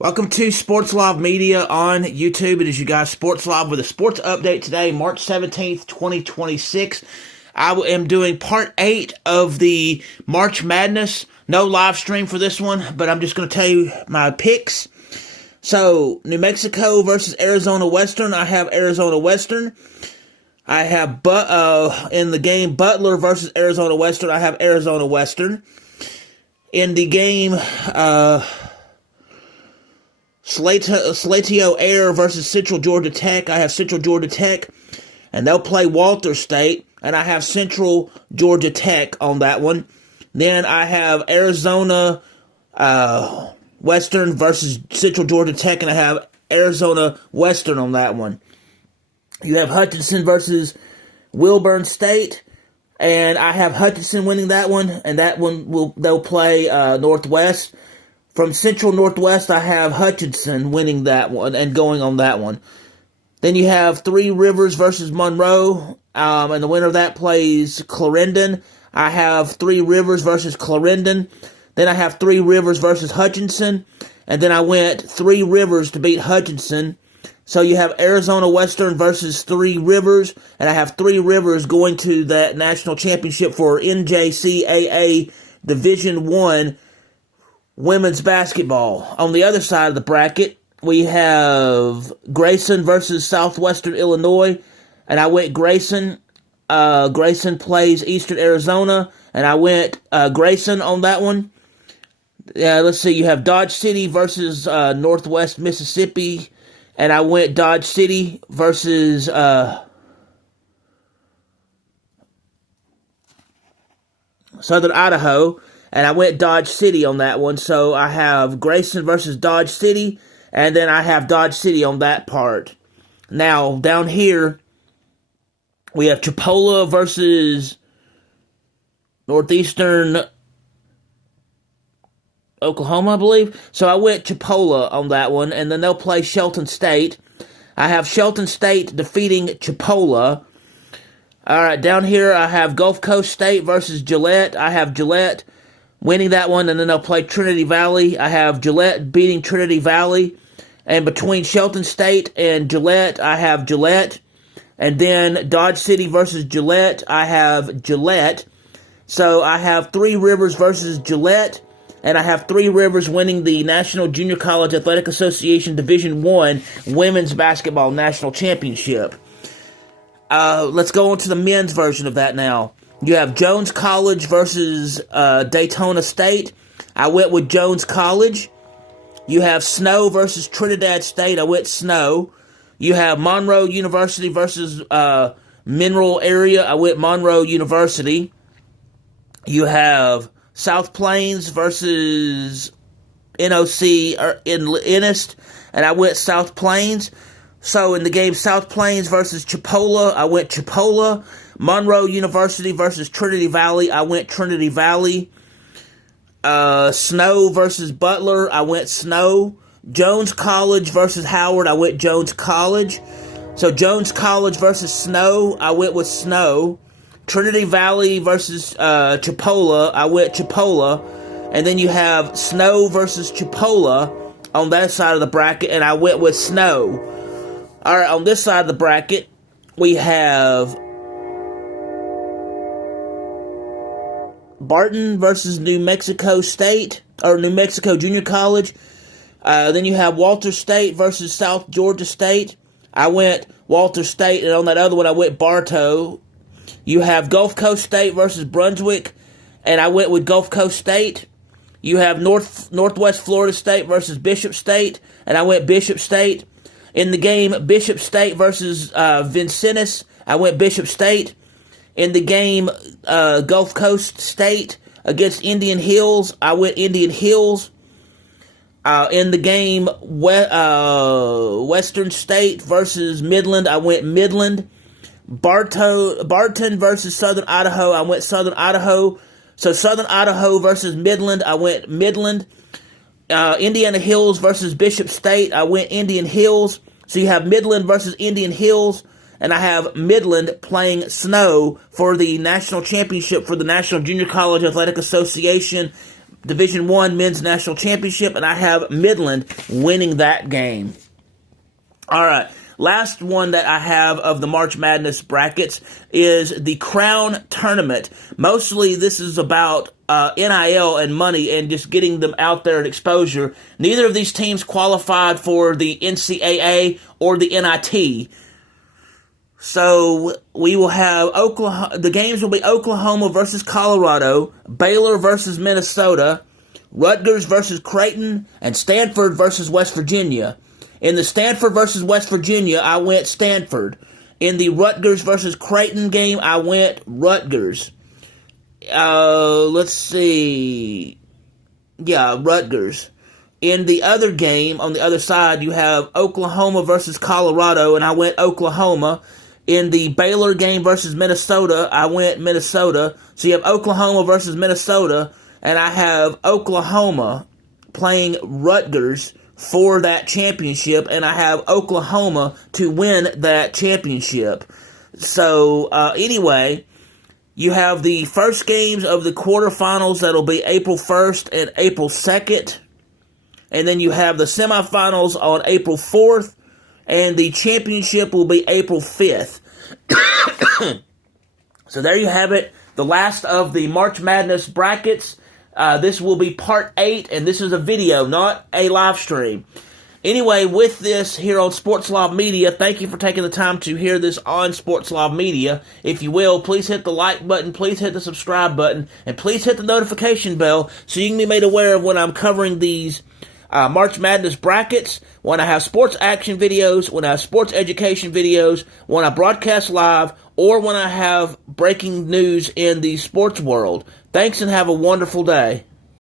Welcome to Sports Live Media on YouTube. It is you guys, Sports Live, with a sports update today, March 17th, 2026. I am doing part 8 of the March Madness. No live stream for this one, but I'm just going to tell you my picks. So, New Mexico versus Arizona Western. I have Arizona Western. I have, in the game, Butler versus Arizona Western. I have Arizona Western. In the game, Salatio Air versus Central Georgia Tech. I have Central Georgia Tech, and they'll play Walter State, and I have Central Georgia Tech on that one. Then I have Arizona Western versus Central Georgia Tech, and I have Arizona Western on that one. You have Hutchinson versus Wilburn State, and I have Hutchinson winning that one, and that one they'll play Northwest. From Central Northwest, I have Hutchinson winning that one and going on that one. Then you have Three Rivers versus Monroe, and the winner of that plays Clarendon. I have Three Rivers versus Clarendon. Then I have Three Rivers versus Hutchinson, and then I went Three Rivers to beat Hutchinson. So you have Arizona Western versus Three Rivers, and I have Three Rivers going to that national championship for NJCAA Division I women's basketball. On the other side of the bracket, we have Grayson versus Southwestern Illinois, and I went Grayson. Grayson plays Eastern Arizona, and I went Grayson on that one. Let's see, you have Dodge City versus Northwest Mississippi, and I went Dodge City versus Southern Idaho, and I went Dodge City on that one. So I have Grayson versus Dodge City, and then I have Dodge City on that part. Now, down here, we have Chipola versus Northeastern Oklahoma, I believe. So I went Chipola on that one, and then they'll play Shelton State. I have Shelton State defeating Chipola. All right, down here I have Gulf Coast State versus Gillette. I have Gillette winning that one, and then they'll play Trinity Valley. I have Gillette beating Trinity Valley. And between Shelton State and Gillette, I have Gillette. And then Dodge City versus Gillette, I have Gillette. So I have Three Rivers versus Gillette, and I have Three Rivers winning the National Junior College Athletic Association Division I Women's Basketball National Championship. Let's go on to the men's version of that now. You have Jones College versus Daytona State. I went with Jones College. You have Snow versus Trinidad State. I went Snow. You have Monroe University versus Mineral Area. I went Monroe University. You have South Plains versus NOC or Ennis, and I went South Plains. So in the game South Plains versus Chipola, I went Chipola. Monroe University versus Trinity Valley, I went Trinity Valley. Snow versus Butler, I went Snow. Jones College versus Howard, I went Jones College. So Jones College versus Snow, I went with Snow. Trinity Valley versus Chipola, I went Chipola. And then you have Snow versus Chipola on that side of the bracket, and I went with Snow. All right, on this side of the bracket, we have Barton versus New Mexico State, or New Mexico Junior College. Then you have Walter State versus South Georgia State. I went Walter State, and on that other one, I went Bartow. You have Gulf Coast State versus Brunswick, and I went with Gulf Coast State. You have Northwest Florida State versus Bishop State, and I went Bishop State. In the game, Bishop State versus Vincennes, I went Bishop State. In the game, Gulf Coast State against Indian Hills, I went Indian Hills. In the game, Western State versus Midland, I went Midland. Barton versus Southern Idaho, I went Southern Idaho. So Southern Idaho versus Midland, I went Midland. Indiana Hills versus Bishop State, I went Indian Hills. So you have Midland versus Indian Hills, and I have Midland playing Snow for the national championship for the National Junior College Athletic Association Division I Men's National Championship, and I have Midland winning that game. All right. Last one that I have of the March Madness brackets is the Crown Tournament. Mostly this is about NIL and money and just getting them out there and exposure. Neither of these teams qualified for the NCAA or the NIT. So we will have the games will be Oklahoma versus Colorado, Baylor versus Minnesota, Rutgers versus Creighton, and Stanford versus West Virginia. In the Stanford versus West Virginia, I went Stanford. In the Rutgers versus Creighton game, I went Rutgers. Let's see. Yeah, Rutgers. In the other game, on the other side, you have Oklahoma versus Colorado, and I went Oklahoma. In the Baylor game versus Minnesota, I went Minnesota. So you have Oklahoma versus Minnesota, and I have Oklahoma playing Rutgers for that championship, and I have Oklahoma to win that championship. So, anyway, you have the first games of the quarterfinals that'll be April 1st and April 2nd, and then you have the semifinals on April 4th, and the championship will be April 5th. So there you have it, the last of the March Madness brackets. This will be part 8, and this is a video, not a live stream. Anyway, with this here on Sports Live Media, thank you for taking the time to hear this on Sports Live Media. If you will, please hit the like button, please hit the subscribe button, and please hit the notification bell so you can be made aware of when I'm covering these March Madness brackets, when I have sports action videos, when I have sports education videos, when I broadcast live, or when I have breaking news in the sports world. Thanks and have a wonderful day.